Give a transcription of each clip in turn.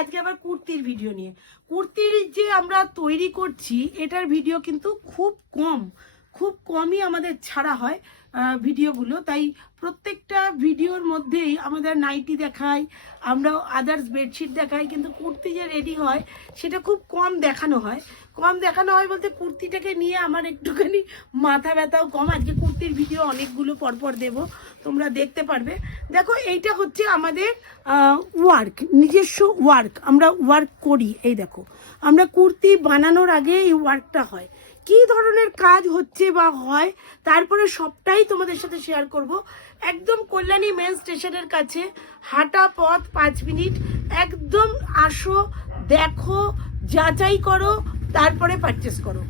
আজকে আবার কুর্তির ভিডিও নিয়ে। কুর্তির যে আমরা তৈরি করছি এটার ভিডিও কিন্তু খুব কমই আমাদের ছাড়া হয় ভিডিওগুলো। তাই প্রত্যেকটা ভিডিওর মধ্যেই আমাদের নাইটি দেখাই, আমরা আদার্স বেডশিট দেখাই, কিন্তু কুর্তি যে রেডি হয় সেটা খুব কম দেখানো হয়। বলতে কুর্তিটাকে নিয়ে আমার একটুখানি মাথা ব্যথাও কম। আজকে কুর্তির ভিডিও অনেকগুলো পরপর দেব, তোমরা দেখতে পারবে। দেখো এইটা হচ্ছে আমাদের ওয়ার্ক, নিজস্ব ওয়ার্ক, আমরা ওয়ার্ক করি। এই দেখো, আমরা কুর্তি বানানোর আগে এই ওয়ার্কটা হয়, কি ধরনের কাজ হচ্ছে বা হয়, তারপরে সবটাই তোমাদের সাথে শেয়ার করব। একদম কল্যাণী মেন স্টেশনের কাছে, হাঁটা পথ 5 মিনিট। একদম আসো, দেখো, যাচাই করো, তারপরে পারচেস করো।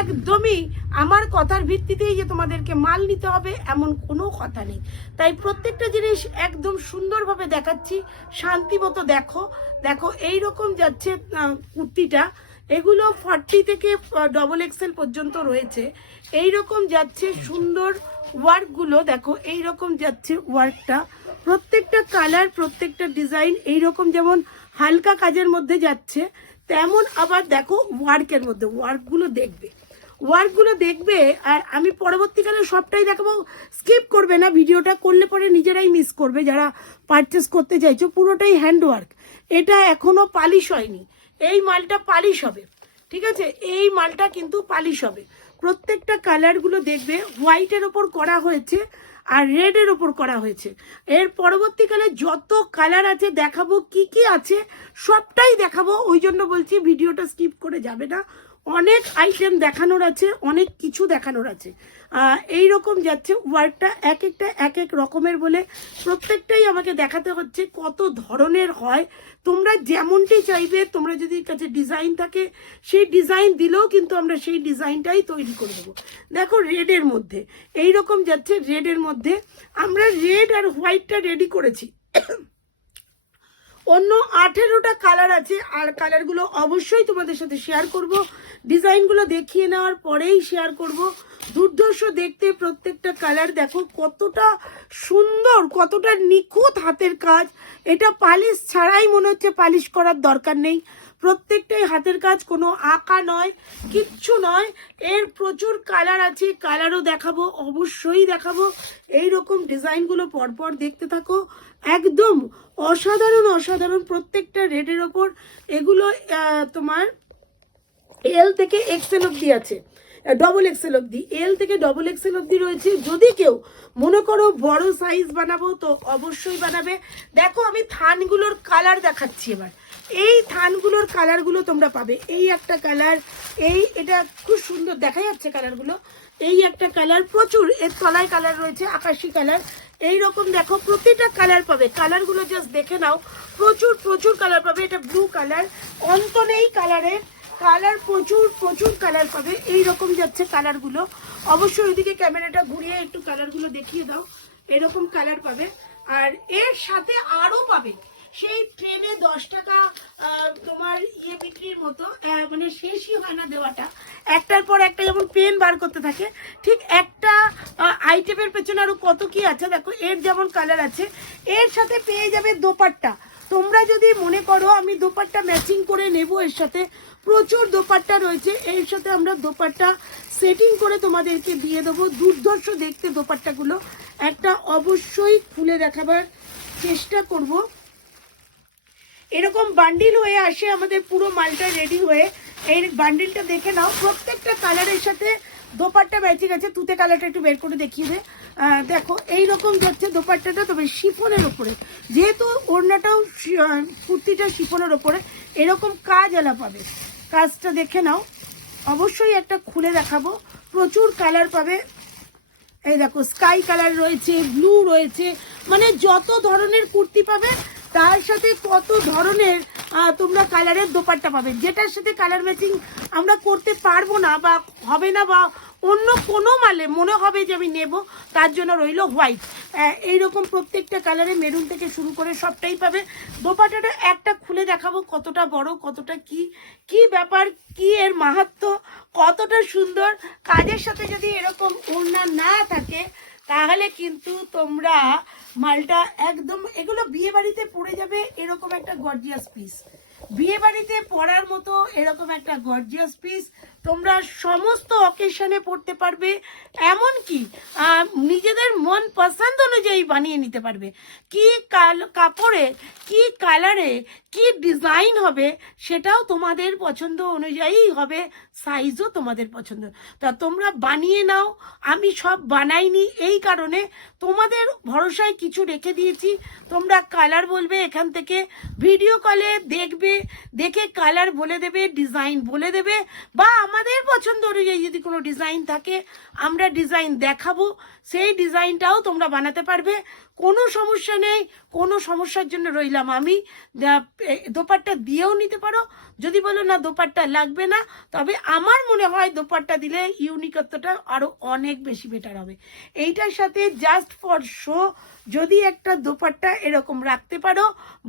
একদমই আমার কথার ভিত্তিতেই যে তোমাদেরকে মাল নিতে হবে এমন কোনো কথা নেই। তাই প্রত্যেকটা জিনিস একদম সুন্দরভাবে দেখাচ্ছি, শান্তি মতো দেখো। দেখো এইরকম যাচ্ছে কুর্তিটা, এগুলো 40 থেকে XXL পর্যন্ত রয়েছে। এইরকম যাচ্ছে সুন্দর ওয়ার্কগুলো, দেখো এইরকম যাচ্ছে ওয়ার্কটা। প্রত্যেকটা কালার, প্রত্যেকটা ডিজাইন এইরকম, যেমন হালকা কাজের মধ্যে যাচ্ছে, তেমন আবার দেখো ওয়ার্কের মধ্যে ওয়ার্কগুলো দেখবে। আর আমি পরবর্তীকালে সবটাই দেখাবো, স্কিপ করবে না ভিডিওটা, করলে পরে নিজেরাই মিস করবে যারা পারচেস করতে চাইছো। পুরোটাই হ্যান্ডওয়ার্ক, এটা এখনো পালিশ হয়নি, এই মালটা পালিশ হবে, ঠিক আছে? এই মালটা কিন্তু পালিশ হবে। প্রত্যেকটা কালারগুলো দেখবে হোয়াইটের ওপর করা হয়েছে আর রেডের ওপর করা হয়েছে। এর পরবর্তীকালে যত কালার আছে দেখাবো, কি কি আছে সবটাই দেখাবো। ওই জন্য বলছি ভিডিওটা স্কিপ করে যাবে না, অনেক আইটেম দেখানোর আছে, অনেক কিছু দেখানোর আছে। এই রকম যাচ্ছে ওয়ার্কটা, এক একটা এক এক রকমের বলে প্রত্যেকটাই আমাকে দেখাতে হচ্ছে কত ধরনের হয়। তোমরা যেমনটি চাইবে, তোমরা যদি কাছে ডিজাইন থাকে সেই ডিজাইন দিলেও কিন্তু আমরা সেই ডিজাইনটাই তৈরি করে দেবো। দেখো রেডের মধ্যে এই রকম যাচ্ছে, রেডের মধ্যে আমরা রেড আর হোয়াইটটা রেডি করেছি। অন্য 18টা কালার আছে, আর কালারগুলো অবশ্যই তোমাদের সাথে শেয়ার করব। ডিজাইনগুলো দেখিয়ে নেওয়ার পরেই শেয়ার করব। দুর্ধর্ষ দেখতে প্রত্যেকটা কালার, দেখো কতটা সুন্দর, কতটা নিখুঁত হাতের কাজ। এটা পালিশ ছাড়াই মনে হচ্ছে পালিশ করার দরকার নেই, প্রত্যেকটাই হাতের কাজ, কোনো আঁকা নয়, কিচ্ছু নয়। এর প্রচুর কালার আছে, কালারও দেখাবো, অবশ্যই দেখাবো। এই রকম ডিজাইনগুলো পরপর দেখতে থাকো, একদম অসাধারণ প্রত্যেকটা রেডের ওপর। এগুলো তোমার এল থেকে XL অব্দি আছে, XXL অব্দি, এল থেকে XXL অব্দি রয়েছে। যদি কেউ মনে করো বড় সাইজ বানাবো তো অবশ্যই বানাবে। দেখো আমি থানগুলোর কালার দেখাচ্ছি এবার। এই থানগুলোর কালারগুলো তোমরা পাবে। এই একটা কালার, এটা খুব সুন্দর দেখা যাচ্ছে কালারগুলো। এই একটা কালার, প্রচুর এর তলায় কালার রয়েছে, আকাশি কালার। এই রকম দেখো প্রতিটা কালার পাবে, কালারগুলো জাস্ট দেখে নাও, প্রচুর কালার পাবে। এটা ব্লু কালার, অন্ত নেই কালারের, কালার প্রচুর কালার পাবে। এই রকম যাচ্ছে কালারগুলো। অবশ্যই ওইদিকে ক্যামেরাটা ঘুরিয়ে একটু কালারগুলো দেখিয়ে দাও। এরকম কালার পাবে, আর এর সাথে আরো পাবে সেই ট্রেনে 10 টাকা তোমার বিক্রির মতো, মানে শেষই হয় না দেওয়াটা, একটার পর একটা যেমন পেন বার করতে থাকে, ঠিক একটা আইটেমের পেছনে আরো কত কি আছে। দেখো এর যেমন কালার আছে, এর সাথে পেয়ে যাবে দোপাট্টা। তোমরা যদি মনে করো আমি দোপাট্টা ম্যাচিং করে নেব, এর সাথে প্রচুর দোপাট্টা রয়েছে, এর সাথে আমরা দোপাট্টা সেটিং করে তোমাদেরকে দিয়ে দেবো। দুর্ধর্ষ দেখতে দোপাট্টাগুলো, একটা অবশ্যই খুলে দেখাবার চেষ্টা করব। এরকম বান্ডিল হয়ে আসে আমাদের পুরো মালটা রেডি হয়ে। এই বান্ডিলটা দেখে নাও, প্রত্যেকটা কালারের সাথে দোপাট্টা ম্যাচিং আছে। তুতে কালারটা একটু বের করে দেখিয়ে দে। দেখো এইরকম যাচ্ছে দোপাট্টাটা, তবে শিফনের ওপরে, যেহেতু ওড়নাটাও কুর্তিটা শিফনের ওপরে, এরকম কাজ আলা পাবে। কাজটা দেখে নাও, অবশ্যই একটা খুলে দেখাবো। প্রচুর কালার পাবে। এই দেখো স্কাই কালার রয়েছে, ব্লু রয়েছে, মানে যত ধরনের কুর্তি পাবে তার সাথে কত ধরনের তোমরা কালারের দোপাট্টা পাবে। যেটার সাথে কালার ম্যাচিং আমরা করতে পারবো না বা হবে না, বা অন্য কোনো মালে মনে হবে যে আমি নেব, তার জন্য রইল হোয়াইট। এইরকম প্রত্যেকটা কালারে মেরুন থেকে শুরু করে সবটাই পাবে। দোপাট্টাটা একটা খুলে দেখাবো, কতটা বড়, কতটা কি ব্যাপার, কি এর মাহাত্ম্য, কতটা সুন্দর। কাজের সাথে যদি এরকম ওড়না না থাকে তাহলে কিন্তু তোমরা মালটা একদম, এগুলো বিয়ে বাড়িতে পড়ে যাবে এরকম একটা গর্জিয়াস পিস। বিয়ে বাড়িতে পরার মতো এরকম একটা গর্জিয়াস পিস, তোমরা সমস্ত অকেশনে পড়তে পারবে, এমনকি নিজেদের মন পছন্দ অনুযায়ী বানিয়ে নিতে পারবে। কি কাপড়ে, কি কালারে, কি ডিজাইন হবে সেটাও তোমাদের পছন্দ অনুযায়ী হবে, সাইজও তোমাদের পছন্দ। তা তোমরা বানিয়ে নাও। আমি সব বানাইনি এই কারণে তোমাদের ভরসায় কিছু রেখে দিয়েছি। তোমরা কালার বলবে, এখান থেকে ভিডিও কলে দেখবে, দেখে কালার বলে দেবে, ডিজাইন বলে দেবে, বা আমাদের পছন্দ অনুযায়ী যদি কোনো ডিজাইন থাকে আমরা ডিজাইন দেখাবো, সেই ডিজাইনটাও তোমরা বানাতে পারবে। কোনো সমস্যা নেই। কোনো সমস্যার জন্য রইলাম আমি, দোপাট্টা দিয়েও নিতে পারো। যদি বলো না দোপাট্টা লাগবে না, তবে আমার মনে হয় দোপাট্টা দিলে ইউনিকত্বটা আরও অনেক বেশি বেটার হবে। এইটার সাথে জাস্ট ফর শো যদি একটা দোপাট্টা এরকম রাখতে পারো,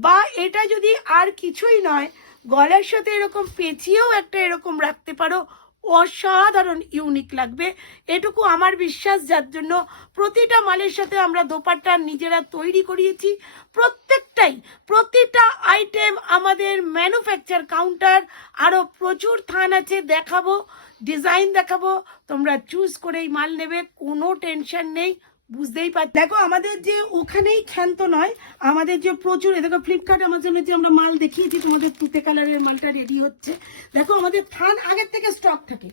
বা এটা যদি আর কিছুই নয় গলার সাথে এরকম পেঁচিয়েও একটা এরকম রাখতে পারো, অসাধারণ ইউনিক লাগবে। এটুকু আমার বিশ্বাস, যার জন্য প্রতিটা মালের সাথে আমরা দোপাট্টা নিজেরা তৈরি করিয়েছি। প্রতিটা আইটেম আমাদের ম্যানুফ্যাকচার কাউন্টার, আরও প্রচুর থান আছে, দেখাবো, ডিজাইন দেখাবো, তোমরা চুজ করেই মাল নেবে, কোনো টেনশন নেই। বুঝতেই পার, দেখো আমাদের যে ওখানেই ক্ষান্ত নয়, আমাদের যে প্রচুর, দেখো ফ্লিপকার্ট আমাজনে যে আমরা মাল দেখিয়েছি তোমাদের তুতে কালারের মালটা রেডি হচ্ছে। দেখো আমাদের থান আগের থেকে স্টক থাকে,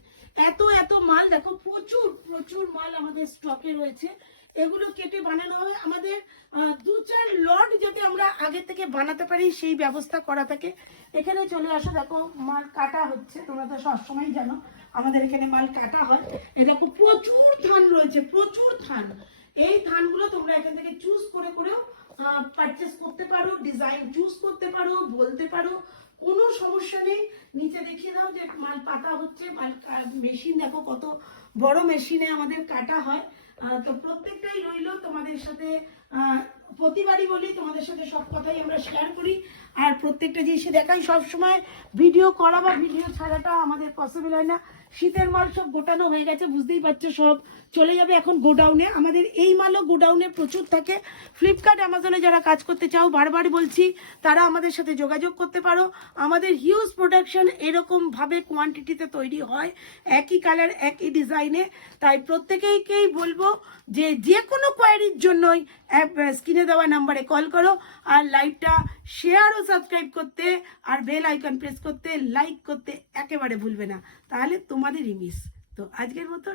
এত মাল, দেখো প্রচুর মাল আমাদের স্টকে রয়েছে। এগুলো কেটে বানানো হবে আমাদের 2-4 লট, যাতে আমরা আগে থেকে বানাতে পারি সেই ব্যবস্থা করা থাকে। এখানে চলে আসো, দেখো মাল কাটা হচ্ছে, তোমরা তো সবসময় জানো আমাদের এখানে মাল কাটা হয়। এ দেখো প্রচুর থান রয়েছে, প্রচুর থান। এই থানগুলো তোমরা এখান থেকে চুজ করেও পারচেস করতে পারো, ডিজাইন চুজ করতে পারো, বলতে পারো, কোনো সমস্যা নেই। নিচে দেখিয়ে দাও যে মাল পাতা হচ্ছে, মাল মেশিন দেখো কত বড় মেশিনে আমাদের কাটা হয়। তো প্রত্যেকটাই রইলো তোমাদের সাথে, প্রতিবারই বলি তোমাদের সাথে সব কথাই আমরা শেয়ার করি, আর প্রত্যেকটা জিনিসে দেখাই। সবসময় ভিডিও করা বা ভিডিও ছাড়াটা আমাদের পসিবল হয় না। শীতের মাল সব গোটানো হয়ে গেছে, বুঝতেই পারছো, সব চলে যাবে এখন গোডাউনে। আমাদের এই মালও গোডাউনে প্রচুর থাকে। ফ্লিপকার্ট অ্যামাজনে যারা কাজ করতে চাও, বারবার বলছি, তারা আমাদের সাথে যোগাযোগ করতে পারো। আমাদের হিউজ প্রোডাকশন এরকমভাবে কোয়ান্টিটিতে তৈরি হয়, একই কালার একই ডিজাইনে। তাই প্রত্যেকেই বলবো যে যে কোনো কোয়ারির জন্যই স্ক্রিনে দেওয়া নাম্বারে কল করো, আর লাইভটা শেয়ার ও সাবস্ক্রাইব করতে, আর বেল আইকন প্রেস করতে, লাইক করতে একেবারে ভুলবে না, তাহলে তোমাদেরই মিস। তো আজকের মতো